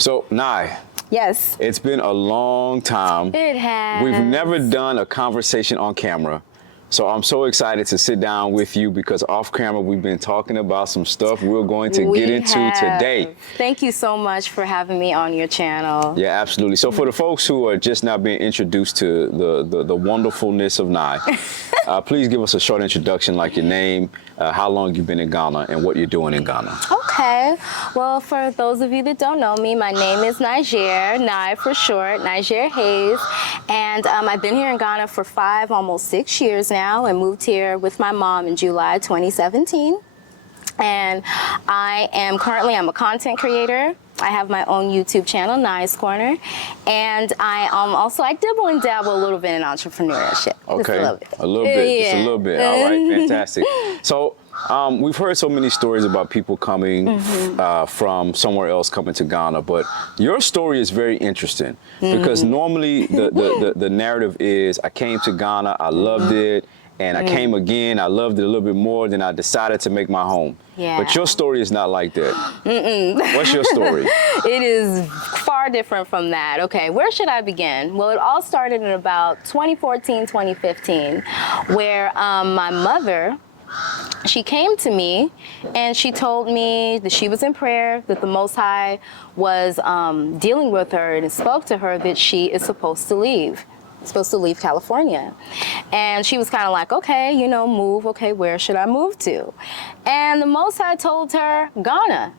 So, Nye. Yes. It's been a long time. It has. We've never done a conversation on camera. So I'm so excited to sit down with you because off camera we've been talking about some stuff we're going to get into today. Thank you so much for having me on your channel. Yeah, absolutely. So for the folks who are just now being introduced to the wonderfulness of Nye, please give us a short introduction, like your name, how long you've been in Ghana, and what you're doing in Ghana. Okay. Well, for those of you that don't know me, my name is Niger, Nye for short, Niger Hayes. And I've been here in Ghana for almost 6 years now, and moved here with my mom in July 2017. And I'm a content creator. I have my own YouTube channel, Nye's Corner. And I dibble and dabble a little bit in entrepreneurship. Okay, just a little bit. Just a little bit. All right, fantastic. So we've heard so many stories about people coming from somewhere else coming to Ghana, but your story is very interesting because normally the narrative is I came to Ghana, I loved it, and I came again, I loved it a little bit more, then I decided to make my home. Yeah. But your story is not like that. What's your story? It is far different from that. Okay, where should I begin? Well, it all started in about 2014, 2015, where my mother, she came to me and she told me that she was in prayer, that the Most High was dealing with her and spoke to her that she is supposed to leave California. And she was kind of like, okay, move. Okay, where should I move to? And the Most High told her, Ghana.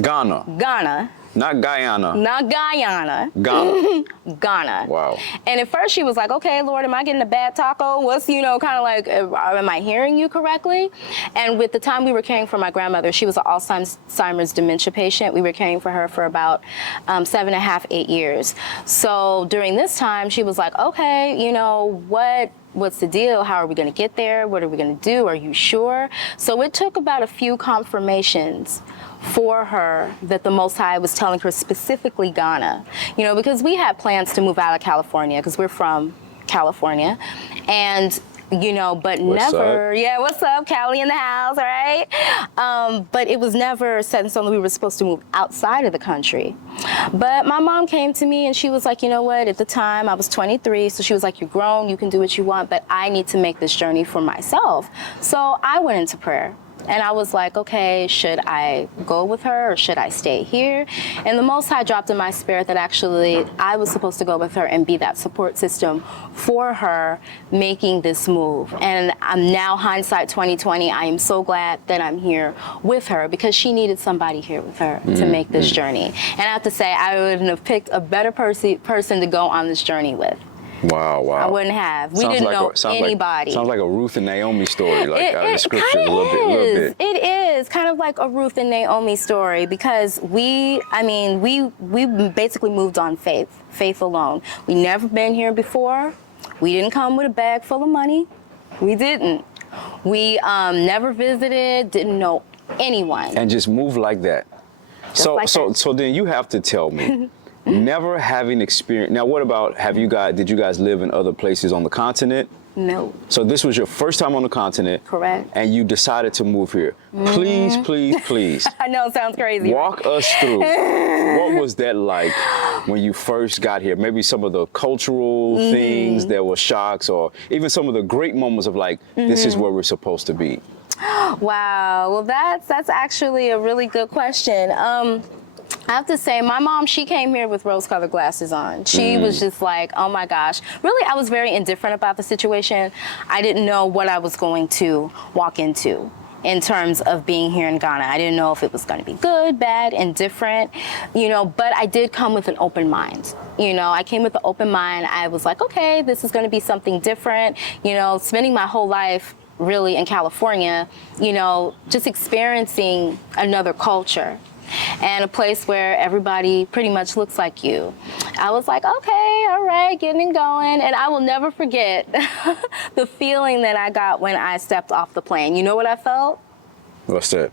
Ghana. Not Guyana. Not Guyana. Ghana. Ghana. Wow. And at first she was like, okay, Lord, am I getting a bad taco? What's, kind of like, am I hearing you correctly? And with the time we were caring for my grandmother, she was an Alzheimer's dementia patient. We were caring for her for about 7.5, 8 years. So during this time, she was like, okay, what's the deal? How are we going to get there? What are we going to do? Are you sure? So it took about a few confirmations for her that the Most High was telling her specifically Ghana, because we had plans to move out of California because we're from California, and but never, yeah, what's up, Cali in the house, all right? But it was never set in stone that we were supposed to move outside of the country. But my mom came to me and she was like, you know what, at the time I was 23, so she was like, you're grown, you can do what you want, but I need to make this journey for myself. So I went into prayer. And I was like, okay, should I go with her or should I stay here? And the Most High dropped in my spirit that actually I was supposed to go with her and be that support system for her making this move. And I'm now, hindsight 2020, I am so glad that I'm here with her because she needed somebody here with her to make this journey. And I have to say, I wouldn't have picked a better person to go on this journey with. Wow. I wouldn't have. We didn't know anybody. Sounds like a Ruth and Naomi story, like the scripture a little bit. It is kind of like a Ruth and Naomi story because we basically moved on faith alone. We never been here before. We didn't come with a bag full of money. We didn't. We never visited, didn't know anyone. And just moved like that. So then you have to tell me. Never having experience. Now, what about, did you guys live in other places on the continent? No. So this was your first time on the continent. Correct. And you decided to move here. Please. I know, it sounds crazy. Walk us through. What was that like when you first got here? Maybe some of the cultural things that were shocks, or even some of the great moments of like, this is where we're supposed to be. Wow. Well, that's actually a really good question. I have to say, my mom, she came here with rose-colored glasses on. She was just like, oh my gosh. Really, I was very indifferent about the situation. I didn't know what I was going to walk into in terms of being here in Ghana. I didn't know if it was going to be good, bad, indifferent, but I did come with an open mind. I came with an open mind. I was like, okay, this is going to be something different. Spending my whole life really in California, just experiencing another culture. And a place where everybody pretty much looks like you. I was like, okay, all right, getting going. And I will never forget the feeling that I got when I stepped off the plane. You know what I felt? What's that?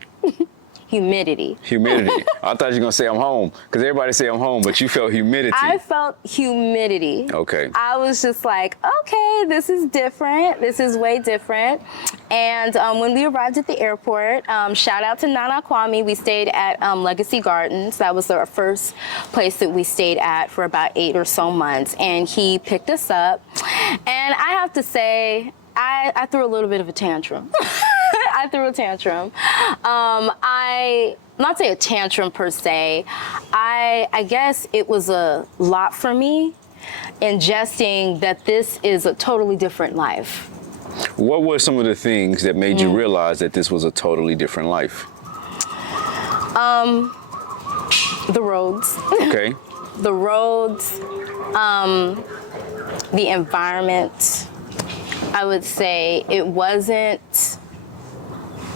humidity. Humidity. I thought you were going to say I'm home, because everybody say I'm home, but you felt humidity. I felt humidity. Okay. I was just like, okay, this is different. This is way different. And when we arrived at the airport, shout out to Nana Kwame, we stayed at Legacy Gardens. That was our first place that we stayed at for about 8 or so months. And he picked us up. And I have to say, I threw a little bit of a tantrum. I threw a tantrum. Not say a tantrum per se. I guess it was a lot for me, ingesting that this is a totally different life. What were some of the things that made you realize that this was a totally different life? The roads. Okay. The roads, the environment. I would say it wasn't.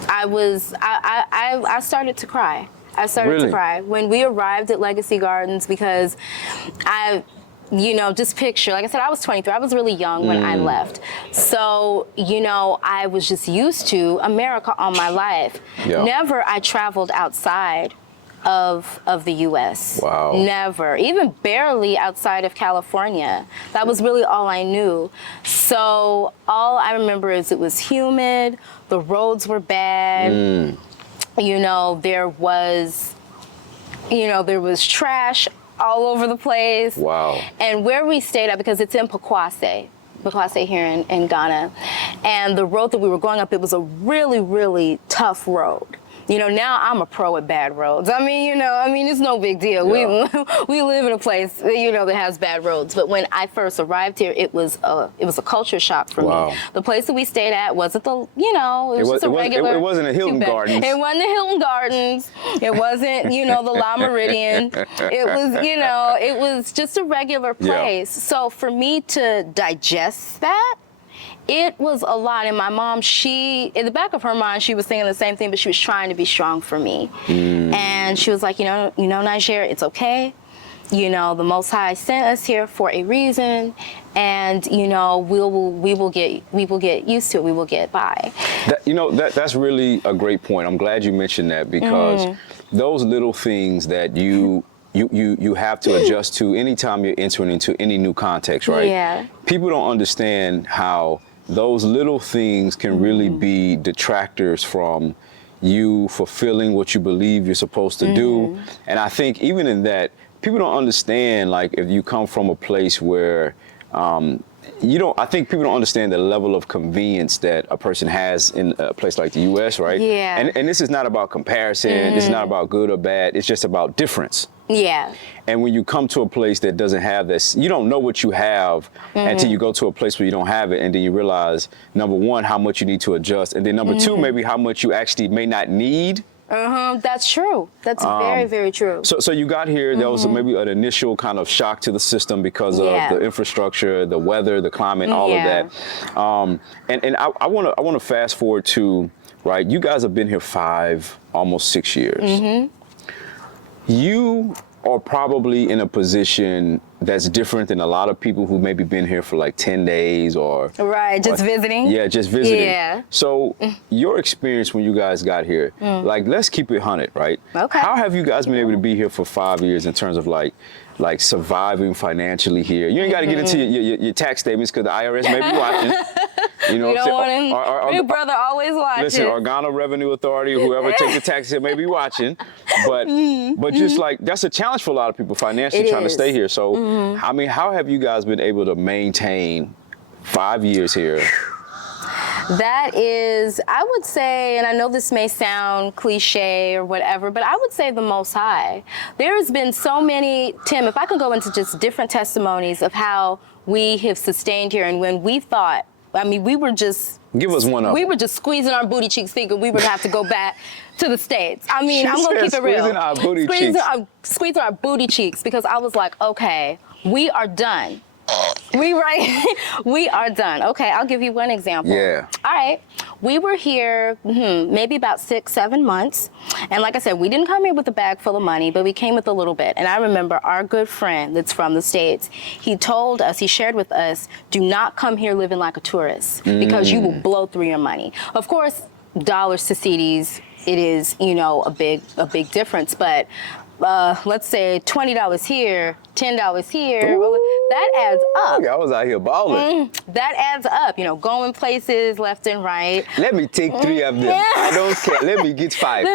I started to cry. I started to cry when we arrived at Legacy Gardens, because just picture, like I said, I was 23. I was really young when I left. So, I was just used to America all my life. Yeah. Never I traveled outside of the U.S. Wow. Never, even barely outside of California. That was really all I knew. So all I remember is it was humid, the roads were bad, there was trash all over the place. Wow. And where we stayed at, because it's in Pakwase here in Ghana, and the road that we were going up, it was a really, really tough road. Now I'm a pro at bad roads. It's no big deal. Yeah. We live in a place, that has bad roads. But when I first arrived here, it was a culture shock for me. The place that we stayed at wasn't the, it was regular. It wasn't a Hilton Gardens. It wasn't the Hilton Gardens. It wasn't, the La Meridian. It was just a regular place. Yeah. So for me to digest that, it was a lot. And my mom, in the back of her mind, she was thinking the same thing, but she was trying to be strong for me. And she was like, Niger, it's okay. The Most High sent us here for a reason, and we will get used to it. We will get by. That's really a great point. I'm glad you mentioned that, because those little things that you have to adjust to anytime you're entering into any new context, right? Yeah. People don't understand how those little things can really be detractors from you fulfilling what you believe you're supposed to do. And I think even in that, people don't understand, like, if you come from a place where I think people don't understand the level of convenience that a person has in a place like the U.S., right? Yeah. And this is not about comparison. This is not about good or bad. It's just about difference. Yeah. And when you come to a place that doesn't have this, you don't know what you have until you go to a place where you don't have it. And then you realize, number one, how much you need to adjust. And then number two, maybe how much you actually may not need. That's true. That's very, very true. So you got here, there was maybe an initial kind of shock to the system because of the infrastructure, the weather, the climate, all of that. And I want to fast forward to, right, you guys have been here 5, almost 6 years. You are probably in a position that's different than a lot of people who maybe been here for like 10 days or... Right, just visiting? Yeah, just visiting. Yeah. So your experience when you guys got here, like, let's keep it 100, right? Okay. How have you guys been able to be here for 5 years in terms of like surviving financially here? You ain't got to get into your tax statements, because the IRS may be watching. You know, Big brother always watching. Listen, our Ghana Revenue Authority, whoever takes the taxes may be watching, but just like, that's a challenge for a lot of people financially trying to stay here. So, how have you guys been able to maintain 5 years here? That is, I would say, and I know this may sound cliche or whatever, but I would say the Most High. There has been so many, Tim, if I can go into just different testimonies of how we have sustained here, and when we thought, we were just... Give us one of them. We were just squeezing our booty cheeks thinking we would have to go back to the States. I'm going to keep it real. Squeezing our booty cheeks. Squeezing our booty cheeks, because I was like, okay, we are done. We are done. Okay, I'll give you one example. Yeah. All right. We were here maybe about 6, 7 months. And like I said, we didn't come here with a bag full of money, but we came with a little bit. And I remember our good friend that's from the States, he shared with us, do not come here living like a tourist, because you will blow through your money. Of course, dollars to CDs, it is, you know, a big difference. But let's say $20 here, $10 here, that adds up. I was out here balling. That adds up, you know, going places left and right. Let me take 3 of them. I don't care. Let me get 5.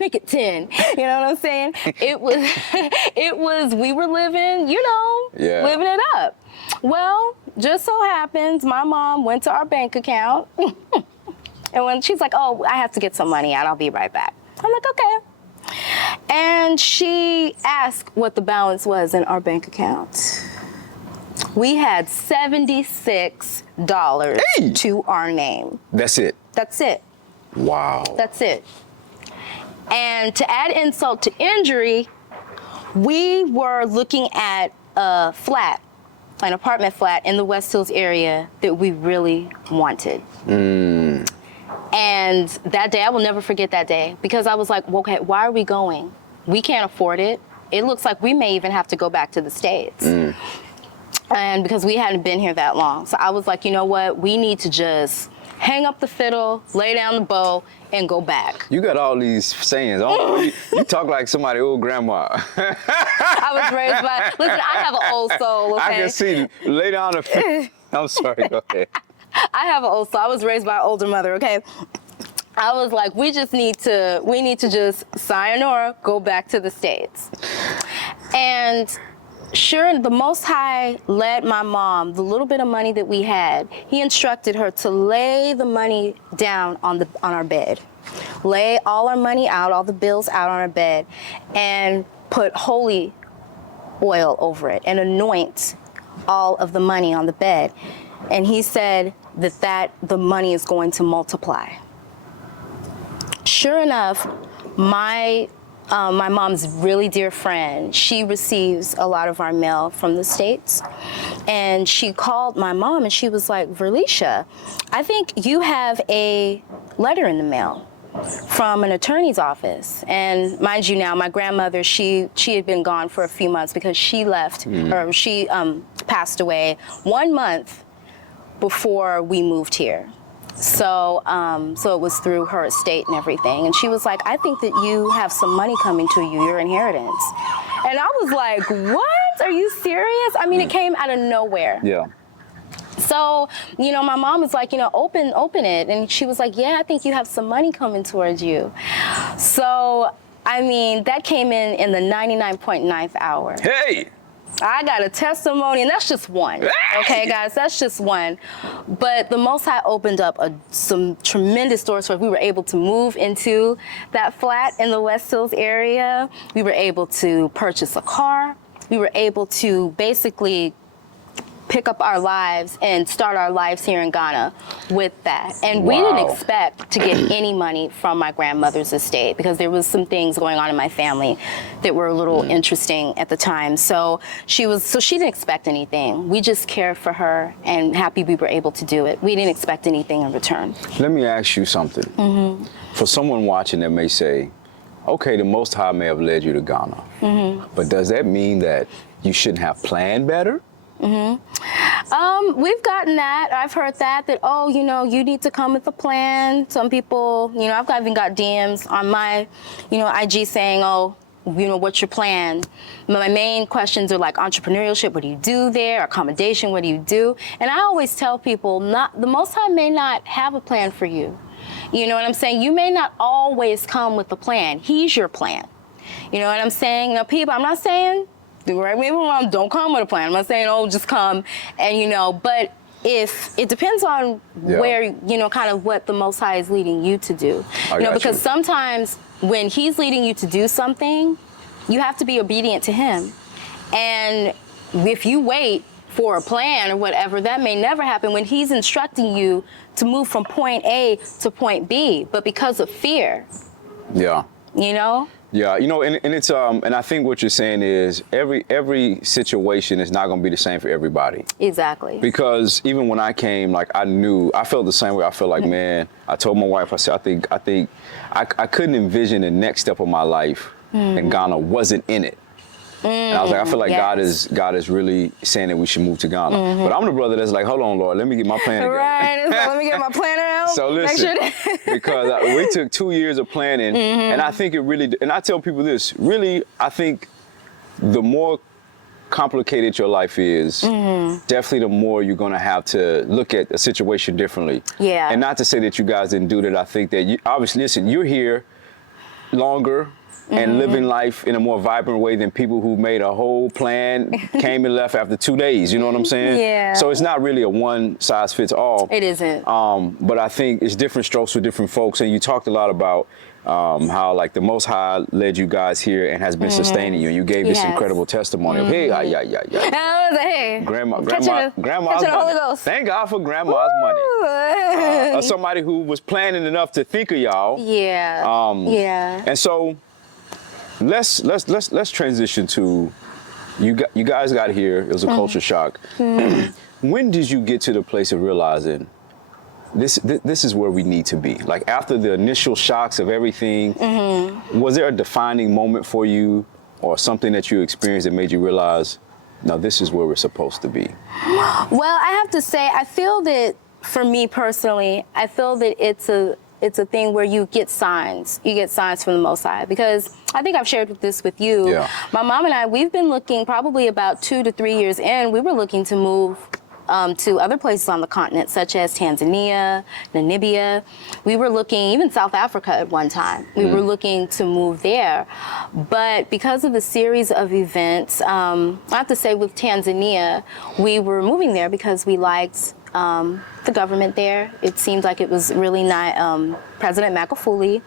Make it 10. You know what I'm saying? It was, we were living, you know, living it up. Well, just so happens my mom went to our bank account and when she's like, oh, I have to get some money out, I'll be right back. I'm like, okay. And she asked what the balance was in our bank account. We had $76 to our name. That's it? That's it. Wow. That's it. And to add insult to injury, we were looking at a flat, an apartment flat in the West Hills area that we really wanted. And that day, I will never forget that day because I was like, well, okay, why are we going? We can't afford it. It looks like we may even have to go back to the States. And because we hadn't been here that long. So I was like, you know what? We need to just hang up the fiddle, lay down the bow, and go back. You got all these sayings. Oh, you talk like somebody old grandma. I was raised by, listen, I have an old soul, okay? I can see, lay down the fiddle. I'm sorry, go ahead. I have an old soul. I was raised by an older mother, okay? I was like, we need to just sayonara, go back to the States. And sure, the Most High led my mom, the little bit of money that we had, he instructed her to lay the money down on our bed. Lay all our money out, all the bills out on our bed, and put holy oil over it and anoint all of the money on the bed. And he said that the money is going to multiply. Sure enough, my mom's really dear friend, she receives a lot of our mail from the States. And she called my mom and she was like, Verlicia, I think you have a letter in the mail from an attorney's office. And mind you now, my grandmother, she had been gone for a few months because she left, or she passed away 1 month before we moved here. So it was through her estate and everything. And she was like, I think that you have some money coming to you, your inheritance. And I was like, what? Are you serious? I mean, it came out of nowhere. Yeah. So, you know, my mom was like, you know, open it. And she was like, yeah, I think you have some money coming towards you. So, I mean, that came in the 99.9th hour. Hey! I got a testimony, and that's just one. Okay, guys, that's just one. But the Most High opened up some tremendous doors for us. We were able to move into that flat in the West Hills area. We were able to purchase a car. We were able to basically pick up our lives and start our lives here in Ghana with that. And we didn't expect to get any money from my grandmother's estate because there was some things going on in my family that were a little interesting at the time. So she didn't expect anything. We just cared for her and happy we were able to do it. We didn't expect anything in return. Let me ask you something. For someone watching that may say, okay, the Most High may have led you to Ghana, but does that mean that you shouldn't have planned better? We've gotten that. I've heard that, oh, you know, you need to come with a plan. Some people, you know, I've even got DMs on my, you know, IG saying, oh, you know, what's your plan? My main questions are like entrepreneurship, what do you do there? Accommodation, what do you do? And I always tell people, the Most High may not have a plan for you. You know what I'm saying? You may not always come with a plan. He's your plan. You know what I'm saying? Now, people, I'm not saying, correct me if I'm wrong, don't come with a plan. I'm not saying, oh, just come and, you know, but if it depends on where, you know, kind of what the Most High is leading you to do. You know, because sometimes when he's leading you to do something, you have to be obedient to him. And if you wait for a plan or whatever, that may never happen when he's instructing you to move from point A to point B, but because of fear. Yeah. You know? Yeah, you know, and it's and I think what you're saying is every situation is not going to be the same for everybody. Exactly. Because even when I came, like I felt the same way. I felt like, man, I told my wife, I said, I think I couldn't envision the next step of my life and Ghana wasn't in it. And I was like, I feel like God is really saying that we should move to Ghana. But I'm the brother that's like, hold on, Lord, let me get my plan together. Right. It's like, let me get my planner out. So listen, because we took 2 years of planning, and I think it really, and I tell people this, really, I think the more complicated your life is, definitely the more you're going to have to look at a situation differently. Yeah. And not to say that you guys didn't do that. I think that you, obviously, listen, you're here longer and living life in a more vibrant way than people who made a whole plan, came and left after 2 days. You know what I'm saying? Yeah. So it's not really a one size fits all. It isn't. But I think it's different strokes for different folks. And you talked a lot about how like the Most High led you guys here and has been sustaining you. And you gave this incredible testimony of, hey, I was like, hey, grandma's catching the money. Holy Ghost. Thank God for grandma's money. Somebody who was planning enough to think of y'all. Yeah. And so let's transition to you guys got here. It was a culture shock. When did you get to the place of realizing this is where we need to be? Like after the initial shocks of everything, was there a defining moment for you or something that you experienced that made you realize, no, this is where we're supposed to be? Well, I have to say, I feel that for me personally, I feel that it's a thing where you get signs. You get signs from the Most High. Because I think I've shared this with you. Yeah. My mom and I, we've been looking probably about 2 to 3 years in. We were looking to move to other places on the continent, such as Tanzania, Namibia. We were looking, even South Africa at one time. We were looking to move there. But because of the series of events, I have to say with Tanzania, we were moving there because we liked the government there. It seemed like it was really nice. President Magufuli,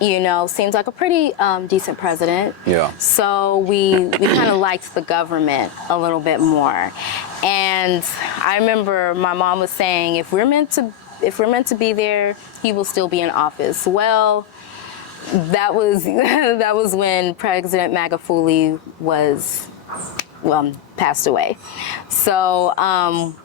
you know, seems like a pretty decent president. Yeah. So we kind of liked the government a little bit more. And I remember my mom was saying, if we're meant to be there, he will still be in office. Well, that was that was when President Magufuli was passed away. So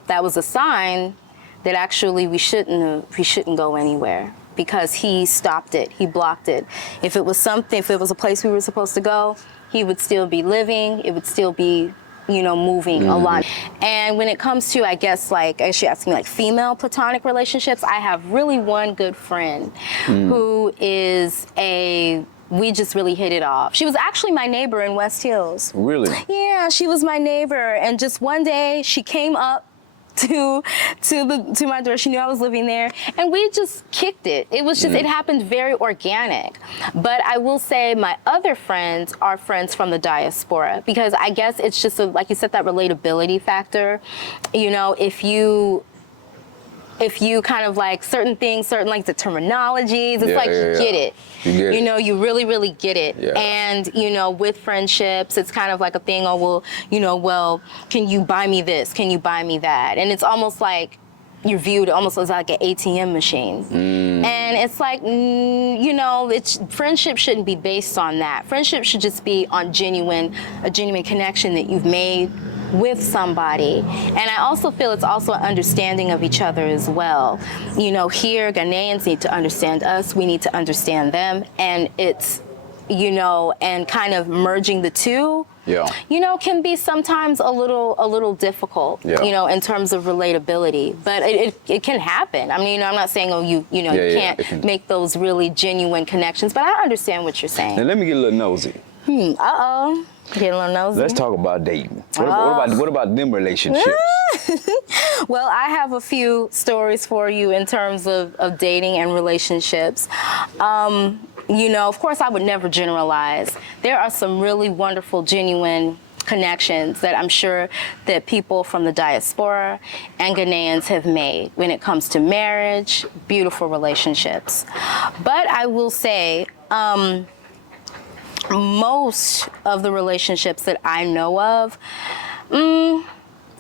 that was a sign that actually we shouldn't go anywhere, because he stopped it, he blocked it. If it was a place we were supposed to go, he would still be living, it would still be, you know, moving a lot. And when it comes to, I guess, like, as you're asking, like female platonic relationships, I have really one good friend who is we just really hit it off. She was actually my neighbor in West Hills. Really? Yeah, she was my neighbor. And just one day she came up to my door. She knew I was living there, and we just kicked it. It was just, it happened very organic. But I will say my other friends are friends from the diaspora, because I guess it's just like you said, that relatability factor. You know, if you kind of like certain things, certain like the terminologies, it's you get it. You know, you really, really get it. Yeah. And, you know, with friendships, it's kind of like a thing, well, can you buy me this? Can you buy me that? And it's almost like you're viewed almost as like an ATM machine. And it's like, you know, friendship shouldn't be based on that. Friendship should just be on a genuine connection that you've made with somebody. And I also feel it's also an understanding of each other as well. You know, here, Ghanaians need to understand us, we need to understand them, and it's, you know, and kind of merging the two, you know, can be sometimes a little difficult, you know, in terms of relatability. But it can happen. I mean, you know, I'm not saying, you can't make those really genuine connections, but I understand what you're saying. Now let me get a little nosy. Uh-oh. Get a little nosy. Let's talk about dating. What about them relationships? Well, I have a few stories for you in terms of dating and relationships. You know, of course, I would never generalize. There are some really wonderful, genuine connections that I'm sure that people from the diaspora and Ghanaians have made when it comes to marriage, beautiful relationships. But I will say, most of the relationships that I know of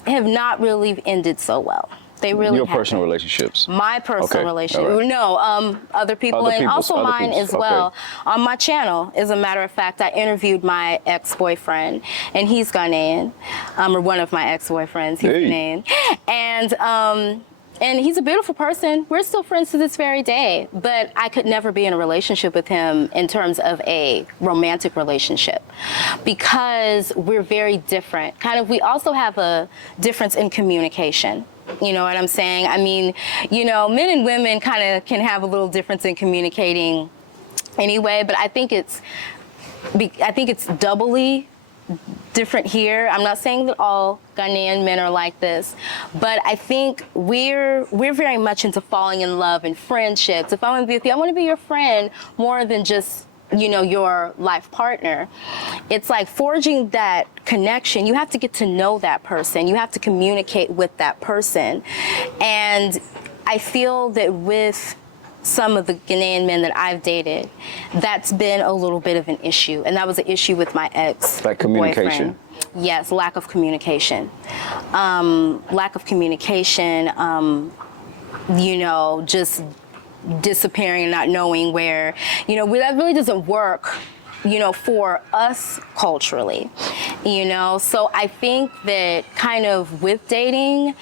have not really ended so well. They really Your haven't. Personal relationships? My personal relationship. Right. No, other people, and also mine as well. On my channel, as a matter of fact, I interviewed my ex-boyfriend, and he's Ghanaian, or one of my ex-boyfriends, he's Ghanaian. And And he's a beautiful person. We're still friends to this very day, but I could never be in a relationship with him in terms of a romantic relationship because we're very different. We also have a difference in communication. You know what I'm saying? I mean, men and women kind of can have a little difference in communicating anyway, but I think it's doubly different here. I'm not saying that all Ghanaian men are like this, but I think we're very much into falling in love and friendships. If I want to be with you, I want to be your friend more than just, your life partner. It's like forging that connection. You have to get to know that person. You have to communicate with that person. And I feel that with some of the Ghanaian men that I've dated, that's been a little bit of an issue. And that was an issue with my ex-boyfriend. Like communication? Yes, lack of communication. Just disappearing and not knowing where, that really doesn't work, for us culturally, So I think that kind of with dating,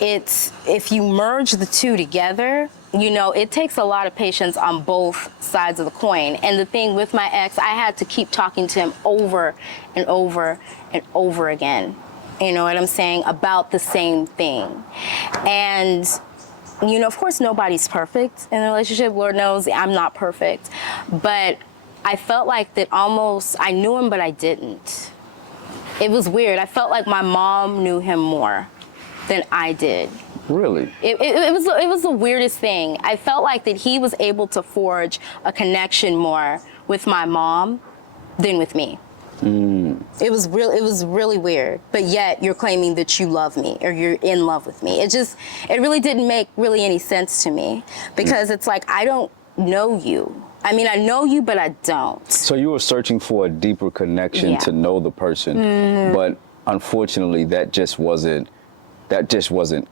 it's, if you merge the two together, it takes a lot of patience on both sides of the coin. And the thing with my ex, I had to keep talking to him over and over and over again. You know what I'm saying? About the same thing. And, of course, nobody's perfect in a relationship. Lord knows I'm not perfect. But I felt like that almost, I knew him, but I didn't. It was weird. I felt like my mom knew him more than I did. Really? It was the weirdest thing. I felt like that he was able to forge a connection more with my mom than with me. It was really weird. But yet you're claiming that you love me or you're in love with me. It really didn't make really any sense to me because it's like, I don't know you. I mean, I know you, but I don't. So you were searching for a deeper connection to know the person, but unfortunately that just wasn't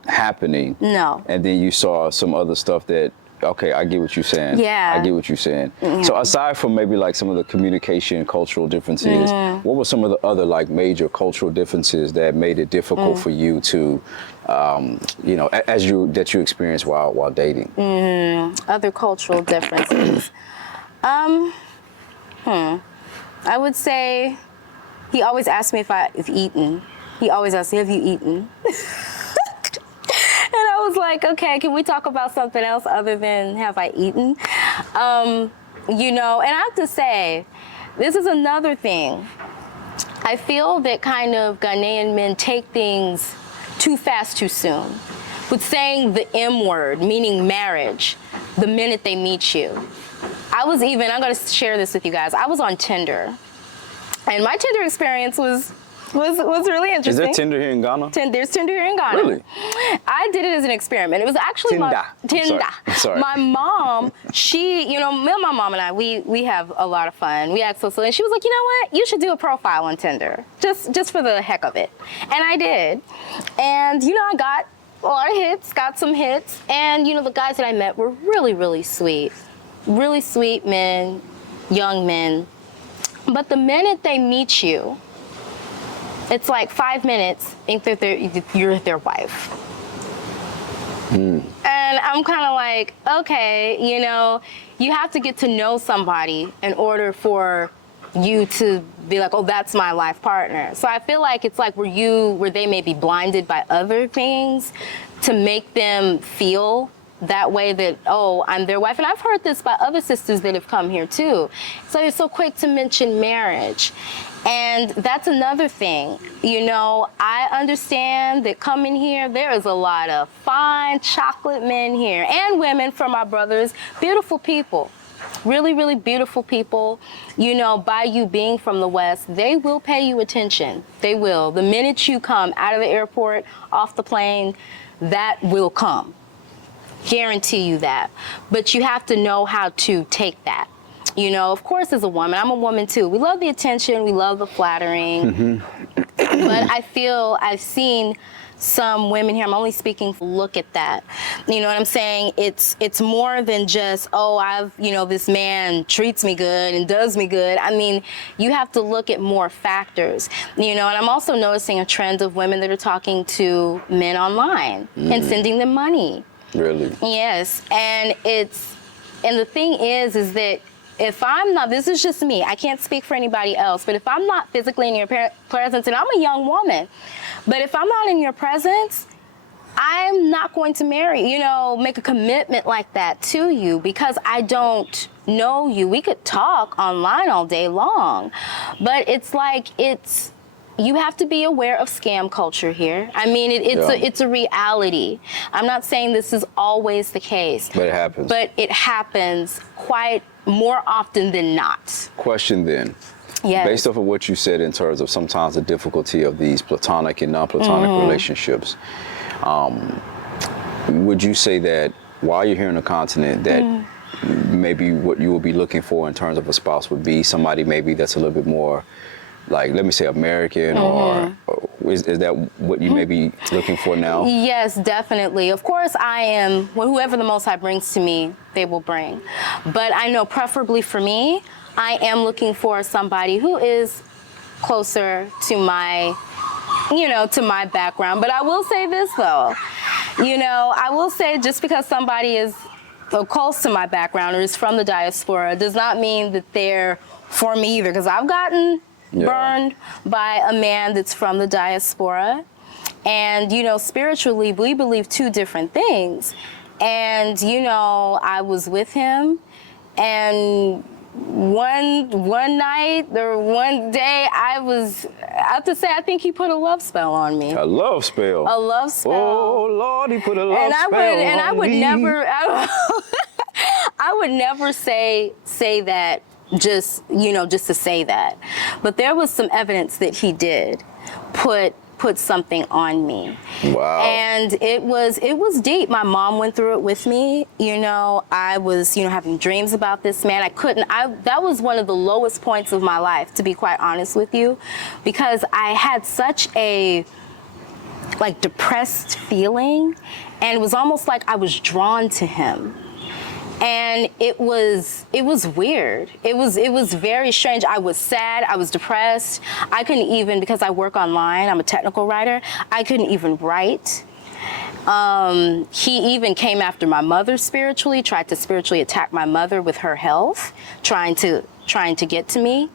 happening. No. And then you saw some other stuff that, okay, I get what you're saying. Yeah. I get what you're saying. Yeah. So aside from maybe like some of the communication, cultural differences, what were some of the other like major cultural differences that made it difficult for you to, that you experienced while dating? Other cultural differences. I would say he always asked me if I've eaten. He always asked me, have you eaten? And I was like, okay, can we talk about something else other than have I eaten? And I have to say, this is another thing. I feel that kind of Ghanaian men take things too fast, too soon. With saying the M word, meaning marriage, the minute they meet you. I'm going to share this with you guys. I was on Tinder. And my Tinder experience was really interesting. Is there Tinder here in Ghana? There's Tinder here in Ghana. Really? I did it as an experiment. It was actually Tinder. Sorry. My mom, me and my mom and I, we have a lot of fun. We act so silly. And she was like, you know what? You should do a profile on Tinder, just for the heck of it. And I did. And, I got a lot of hits, got some hits. And, the guys that I met were really, really sweet. Really sweet men, young men. But the minute they meet you, it's like 5 minutes, think that you're their wife. And I'm kind of like, okay, you have to get to know somebody in order for you to be like, oh, that's my life partner. So I feel like it's like where they may be blinded by other things to make them feel that way that, oh, I'm their wife. And I've heard this by other sisters that have come here too. So you're so quick to mention marriage. And that's another thing. I understand that coming here, there is a lot of fine chocolate men here and women from my brothers, beautiful people. Really, really beautiful people. By you being from the West, they will pay you attention. They will. The minute you come out of the airport, off the plane, that will come. Guarantee you that. But you have to know how to take that. Of course, as a woman, I'm a woman too. We love the attention, we love the flattering. But I feel I've seen some women here, I'm only speaking, look at that. You know what I'm saying? It's more than just, oh, this man treats me good and does me good. I mean, you have to look at more factors, and I'm also noticing a trend of women that are talking to men online and sending them money. Really? Yes, and the thing is that if I'm not, this is just me, I can't speak for anybody else, but if I'm not physically in your presence, and I'm a young woman, but if I'm not in your presence, I'm not going to make a commitment like that to you because I don't know you. We could talk online all day long, but you have to be aware of scam culture here. I mean, it's a reality. I'm not saying this is always the case. But it happens. But it happens quite more often than not. Question then. Yes. Based off of what you said in terms of sometimes the difficulty of these platonic and non-platonic relationships, would you say that while you're here on the continent that maybe what you would be looking for in terms of a spouse would be somebody maybe that's a little bit more, like, let me say American, or is that what you may be looking for now? Yes, definitely. Of course, I am, whoever the Most High brings to me, they will bring. But I know preferably for me, I am looking for somebody who is closer to my, to my background. But I will say this though, I will say just because somebody is close to my background or is from the diaspora does not mean that they're for me either, because I've gotten burned by a man that's from the diaspora. And, spiritually, we believe two different things. And, I was with him, and one night or one day I have to say, I think he put a love spell on me. A love spell? A love spell. Oh, Lord, he put a love spell on me. And I would never say that just to say that. But there was some evidence that he did put something on me. Wow. And it was deep. My mom went through it with me. I was, having dreams about this man. That was one of the lowest points of my life, to be quite honest with you, because I had such a depressed feeling, and it was almost like I was drawn to him. And it was weird. It was very strange. I was sad. I was depressed. I couldn't even, because I work online, I'm a technical writer, I couldn't even write. He even came after my mother spiritually, tried to spiritually attack my mother with her health, trying to get to me.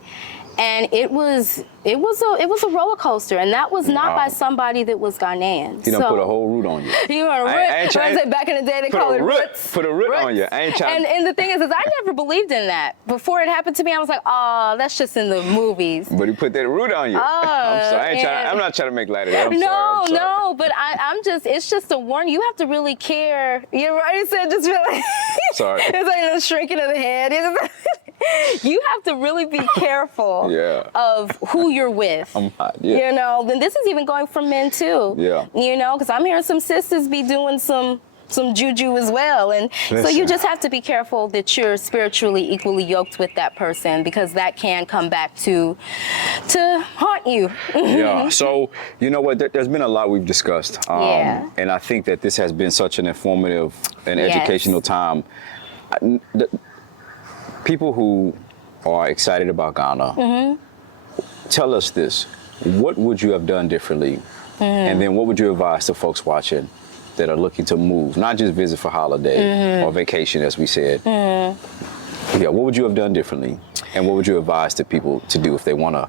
And it was a roller coaster, and that was not by somebody that was Ghanaian. He done put a whole root on you. You want a root? I said back in the day they call it roots. Put a root on you. I ain't trying. And the thing is I never believed in that. Before it happened to me, I was like, oh, that's just in the movies. But he put that root on you. I'm sorry. I'm not trying to make light of that. I'm sorry. No, but it's just a warning. You have to really care. You already said just really. Sorry. It's like a shrinking of the head. You have to really be careful of who you're with. I'm hot, yeah. Then this is even going for men too. Yeah. Because I'm hearing some sisters be doing some juju as well. And so you just have to be careful that you're spiritually equally yoked with that person, because that can come back to haunt you. Yeah. So, you know what? There's been a lot we've discussed. And I think that this has been such an informative and educational time. People who are excited about Ghana, tell us this. What would you have done differently? And then what would you advise to folks watching that are looking to move, not just visit for holiday or vacation, as we said? What would you have done differently? And what would you advise to people to do if they want to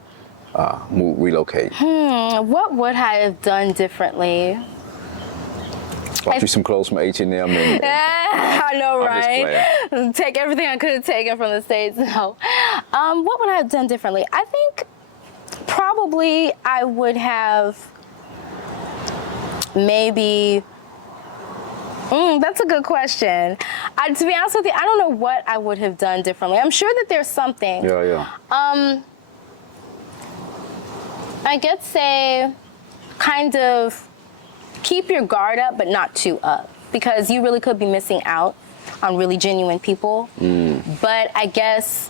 relocate? What would I have done differently? Bought you some clothes from H&M. I know, right? Take everything I could have taken from the States. No. What would I have done differently? I think probably I would have maybe... that's a good question. To be honest with you, I don't know what I would have done differently. I'm sure that there's something. I guess say kind of keep your guard up, but not too up, because you really could be missing out on really genuine people. But I guess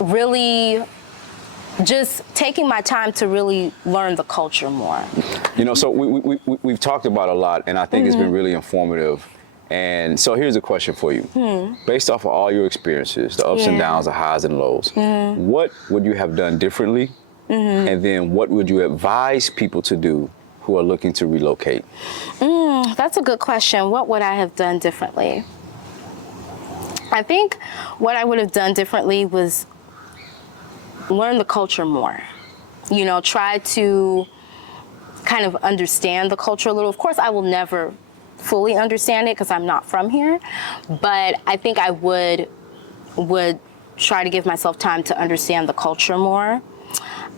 really just taking my time to really learn the culture more. You know, so we've talked about a lot, and I think it's been really informative. And so here's a question for you. Based off of all your experiences, the ups and downs, the highs and lows, what would you have done differently? And then what would you advise people to do who are looking to relocate? That's a good question. What would I have done differently? I think what I would have done differently was learn the culture more. You know, try to kind of understand the culture a little. Of course, I will never fully understand it because I'm not from here, but I think I would try to give myself time to understand the culture more,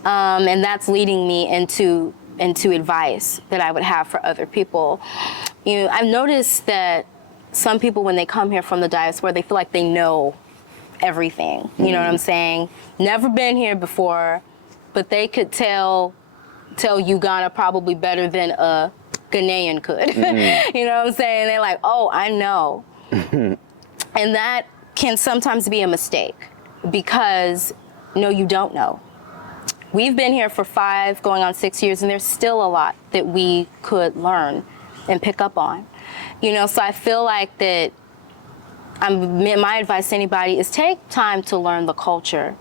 and that's leading me into advice that I would have for other people. You know, I've noticed that some people, when they come here from the diaspora, they feel like they know everything. You know what I'm saying? Never been here before, but they could tell Uganda probably better than a Ghanaian could. You know what I'm saying? They're like, oh, I know. And that can sometimes be a mistake because, no, you don't know. We've been here for 5, going on 6 years, and there's still a lot that we could learn and pick up on. You know, so I feel like that my advice to anybody is take time to learn the culture,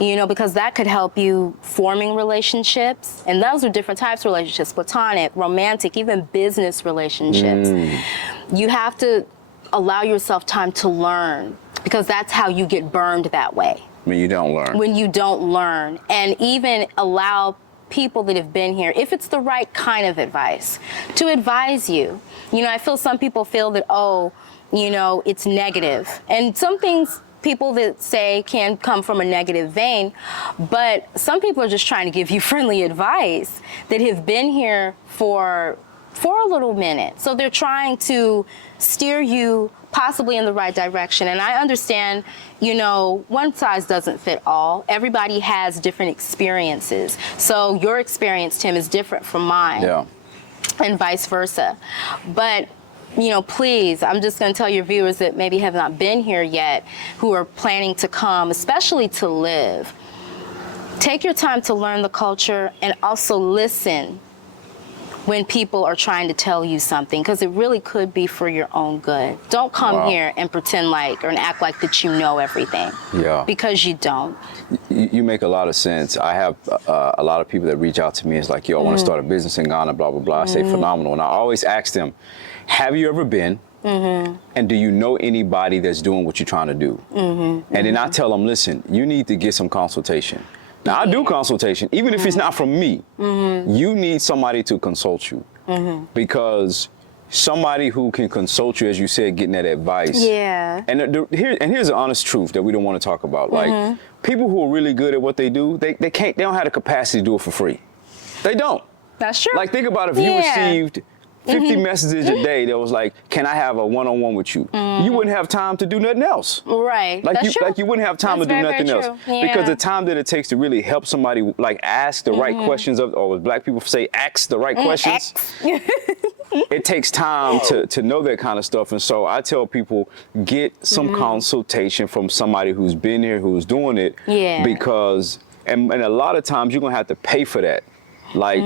you know, because that could help you forming relationships. And those are different types of relationships, platonic, romantic, even business relationships. You have to allow yourself time to learn because that's how you get burned that way. When you don't learn. When you don't learn. And even allow people that have been here, if it's the right kind of advice, to advise you. You know, I feel some people feel that, oh, you know, it's negative. And some things people that say can come from a negative vein, but some people are just trying to give you friendly advice that have been here for a little minute. So they're trying to steer you possibly in the right direction. And I understand, you know, one size doesn't fit all. Everybody has different experiences. So your experience, Tim, is different from mine. Yeah. And vice versa. But you know, please, I'm just going to tell your viewers that maybe have not been here yet, who are planning to come, especially to live, take your time to learn the culture and also listen when people are trying to tell you something, because it really could be for your own good. Don't come here and pretend like, or act like that you know everything. Yeah. Because you don't. You make a lot of sense. I have a lot of people that reach out to me. It's like, yo, I want to start a business in Ghana, blah, blah, blah. I say phenomenal. And I always ask them, have you ever been? And do you know anybody that's doing what you're trying to do? And then I tell them, listen, you need to get some consultation. Now, I do consultation, even if it's not from me. You need somebody to consult you because somebody who can consult you, as you said, getting that advice. Yeah. And here's the honest truth that we don't want to talk about. Like, people who are really good at what they do, they don't have the capacity to do it for free. They don't. That's true. Like, think about if you received 50 messages a day that was like, can I have a one-on-one with you? You wouldn't have time to do nothing else. Right. Like, That's true. like you wouldn't have time That's to do very, nothing very else. true. Yeah. Because the time that it takes to really help somebody, like, ask the right questions, or as black people say, ask the right questions. It takes time to know that kind of stuff. And so I tell people, get some consultation from somebody who's been here, who's doing it. Yeah. Because, and a lot of times you're going to have to pay for that. Like,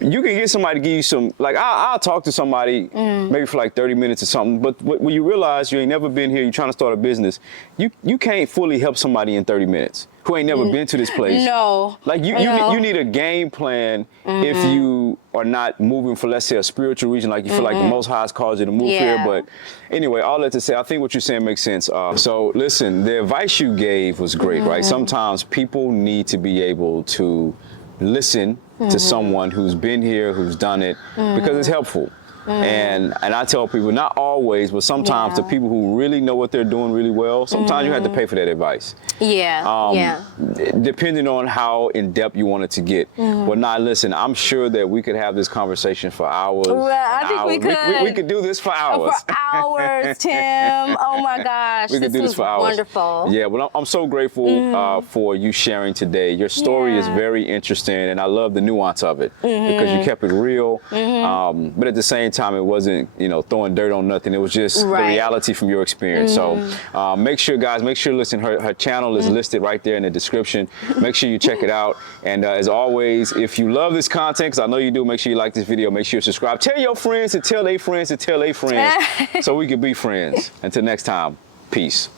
you can get somebody to give you some, like, I'll talk to somebody maybe for like 30 minutes or something, but when you realize you ain't never been here, you're trying to start a business, you can't fully help somebody in 30 minutes who ain't never been to this place. No. Like, you need a game plan if you are not moving for, let's say, a spiritual reason, like you feel like the Most High has caused you to move here. But anyway, all that to say, I think what you're saying makes sense. So listen, the advice you gave was great, right? Sometimes people need to be able to listen to someone who's been here, who's done it, because it's helpful. And I tell people, not always, but sometimes the people who really know what they're doing really well, sometimes you have to pay for that advice. Depending on how in depth you want it to get. But now, listen, I'm sure that we could have this conversation for hours. Well, I think we could. We could do this for hours. For hours, Tim. Oh my gosh. We could do this for hours. Wonderful. Yeah, well, I'm so grateful for you sharing today. Your story is very interesting, and I love the nuance of it because you kept it real. But at the same time it wasn't, you know, throwing dirt on nothing. It was just the reality from your experience. So make sure, guys, to listen. Her channel is listed right there in the description. Make sure you check it out. And as always, if you love this content, because I know you do, make sure you like this video. Make sure you subscribe. Tell your friends to tell their friends to tell their friends so we can be friends. Until next time, peace.